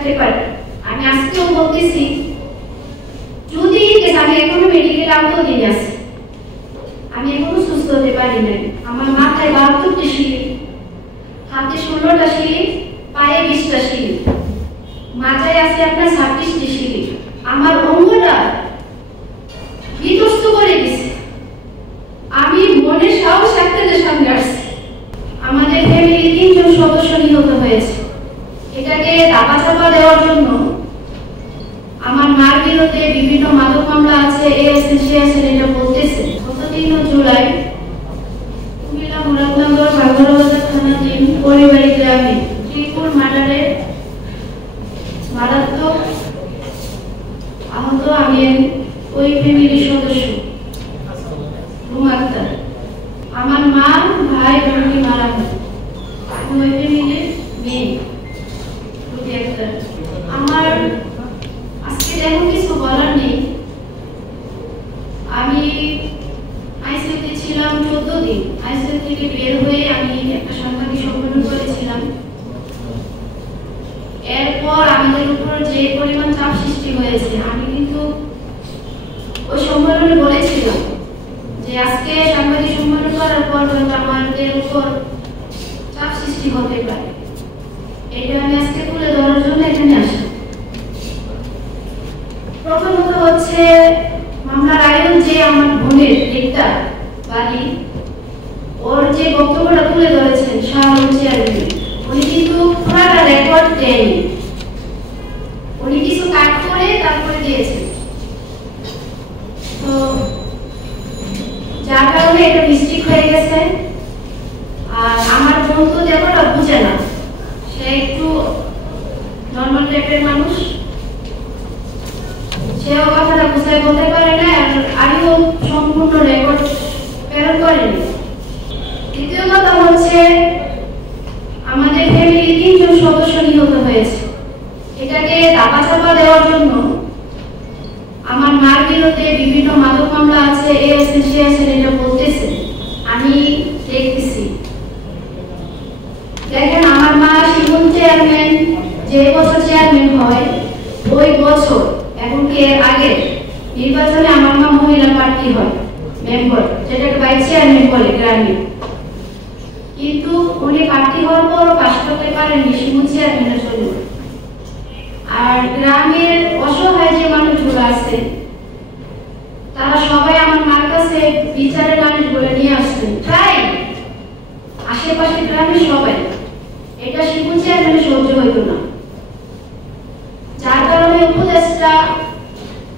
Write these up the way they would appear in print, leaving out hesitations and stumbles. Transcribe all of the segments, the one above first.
থাকতে পারে। আমি আজকেও বলতেছি, যদি আমি এখনো মেডিকেল আওতাধীন আছি, আমি এখনো সুস্থ হতে পারি নাই। আমার মাথায় 72টি সিঁড়ি, হাতে 16টা সিঁড়ি, পায়ে 20টা সিঁড়ি, মাথায় আছে আপনার 26টি সিঁড়ি। আমার অঙ্গটা বিধ্বস্ত করে দিছে। আমি মনের সাহস আপনাদের সামনে আসছি। আমাদের ফ্যামিলি 3 জন সদস্য নিহত হয়েছে। এটাকে ধাপা দেওয়ার জন্য আমার মার বিরুদ্ধে বিভিন্ন মাদক মামলা আছে, এ আছে সে আছে, এটা বলতেছে। গত 3 জুলাই কুমিল্লা মুরাদনগর ভাগরবাজার থানাধীন পরিবারী গ্রামে ত্রিপুর মার্ডারে মারাত্মক আহত আমি ওই ফ্যামিলির সদস্য রুমা আক্তার। আমার মা, ভাই, বোনকে মারা হয়। আমি ওই ফ্যামিলির মেয়ে রুবি আক্তার। আমার আজকে তেমন কিছু বলার নেই। আমি আইসিইউতে ছিলাম 14 দিন। আইসিইউ থেকে বের হয়ে আমি একটা সাংবাদিক সম্মেলন করেছিলাম। এরপর আমাদের উপর যে পরিমাণ চাপ সৃষ্টি হয়েছে, আমি কিন্তু ওই সম্মেলনে বলেছিলাম যে আজকে সাংবাদিক সম্মেলন করার পর হয়তো আমাদের উপর চাপ সৃষ্টি হতে পারে। এটা আমি আজকে তুলে ধরার জন্য এখানে আসি। প্রথমত হচ্ছে মামলার আয়োজন যে আমার বোনের রিক্তা বালি, ওর যে বক্তব্যটা তুলে ধরেছেন শাহরুখ চেয়ারম্যান, উনি কিন্তু পুরাটা রেকর্ড দেননি। উনি কিছু কাট করে তারপরে দিয়েছেন। তো যার কারণে এটা মিস্টেক হয়ে গেছে। আর আমার বোন তো ব্যাপারটা বুঝে না, সে একটু নর্মাল টাইপের মানুষ, সেও কথাটা বুঝাই বলতে পারে না। আর আমিও সম্পূর্ণ রেকর্ড প্রেরণ করিনি। দ্বিতীয় কথা হচ্ছে আমাদের ফ্যামিলি 3 জন সদস্য নিহত হয়েছে। এটাকে ধাপা দেওয়ার জন্য আমার মার বিরুদ্ধে বিভিন্ন মাদক মামলা আছে, এ আছে সে আছে, এটা বলতেছে। আমি দেখতেছি। দেখেন, আমার মা শিবন চেয়ারম্যান যে বছর চেয়ারম্যান হয়, ওই বছর এমনকি এর আগে নির্বাচনে আমার মা মহিলা প্রার্থী হয় মেম্বার, যেটাকে ভাইস চেয়ারম্যান বলে গ্রামে। কিন্তু উনি প্রার্থী হওয়ার পরও পাশ করতে পারেননি শিবন চেয়ারম্যানের জন্য। আর গ্রামের অসহায় যে মানুষগুলো আছে, তারা সবাই আমার মার কাছে বিচারের নালিশ বলে নিয়ে আসতেন, প্রায় আশেপাশে গ্রামের সবাই। এটা শিবন চেয়ারম্যানের সহ্য হইত না। যার কারণে উপদেষ্টা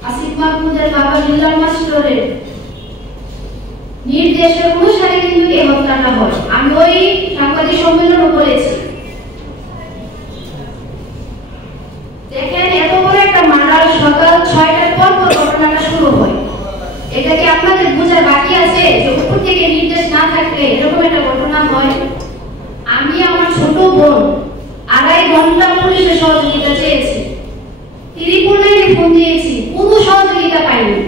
আসিফ মাহমুদের বাবা জিল্লার মাস্টারের নির্দেশের অনুসারে কিন্তু এই হত্যাটা হয়। আমি ওই সাংবাদিক সম্মেলনও বলেছি। দেখেন, এত বড় একটা মার্ডার সকাল 6টার পর ঘটনাটা শুরু হয়। এটা কি আপনাদের বোঝার বাকি আছে যে উপর থেকে নির্দেশ না থাকলে এরকম একটা ঘটনা হয়? আমি আমার ছোট বোন 2.5 ঘন্টা পুলিশের সহযোগিতা চেয়েছি, ত্রিপুরায় ফোন দিয়েছি, কোনো সহযোগিতা পাইনি।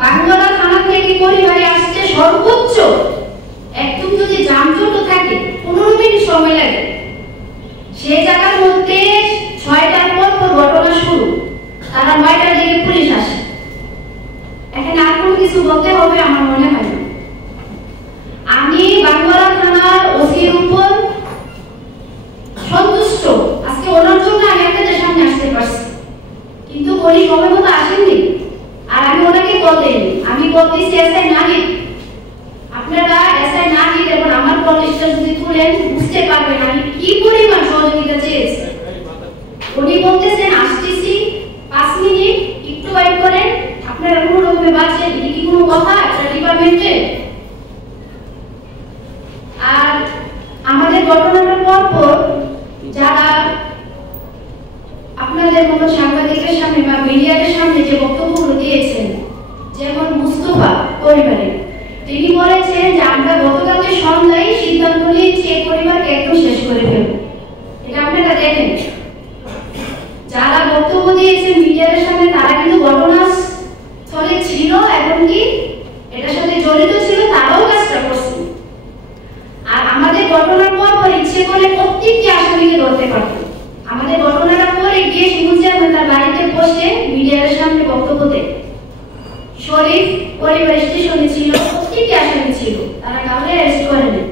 বাংলা থানা থেকে পরিবারে আসছে সর্বোচ্চ একদম যদি যানজট থাকে 15 মিনিট সময় লাগে। সেই জায়গার মধ্যে 6টার পর ঘটনা শুরু, তারা 9টার দিকে পুলিশ আসে। এখানে আর কোনো কিছু বলতে হবে আমার মনে হয় না। আমি বাংলা থানার ওসির উপর সন্তুষ্ট। আজকে ওনার জন্য আমি আপনাদের সামনে আসতে পারছি, কিন্তু উনি সময় মতো আসেননি। আর আমি ওনাকে বলতেনি, আমি বলতেছি এসআই নাহিদ, আপনারা এসআই নাহিদ এবং আমার কলেজটা যদি তুলেন বুঝতে পারবেন আমি কি পরিমাণ সহযোগিতা চেয়েছি। উনি বলতেছেন আসতেছি, 5 মিনিট একটু ওয়েট করেন, আপনারা কোনো রকমে বাঁচেন। এটা কি কোনো কথা একটা ডিপার্টমেন্টে? আর আমাদের ঘটনাটার পর যারা আপনাদের মতো সাংবাদিকের সামনে বা মিডিয়ার সামনে যে বক্তব্যগুলো দিয়েছেন, যেমন মুস্তফা পরিবারের, তিনি বলেছেন যে আমরা গতকালকে সন্ধ্যায় সিদ্ধান্ত নিয়েছি এই পরিবারকে একদম শেষ করে ফেলব। এটা আপনারা দেখেন, যারা বক্তব্য দিয়েছেন মিডিয়ার সামনে তারা কিন্তু ঘটনাস্থলে ছিল এবং কি এটার সাথে জড়িত ছিল, তারাও কাজটা করছে। আর আমাদের ঘটনার পর ইচ্ছে করলে প্রত্যেকটি আসামিকে ধরতে পারত। আমাদের ঘটনার পরে বসে মিডিয়ার সামনে বক্তব্য দেয়। শরীফ পরিবারের স্টেশনে ছিল, প্রত্যেকটি আসামি ছিল, তারা কাউকে অ্যারেস্ট করেনি।